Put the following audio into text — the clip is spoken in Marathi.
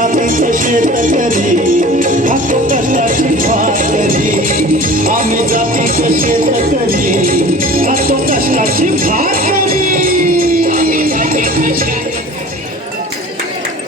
जातीचं शेत करी कष्टाची भाकरी आम्ही जातीचं शेत करी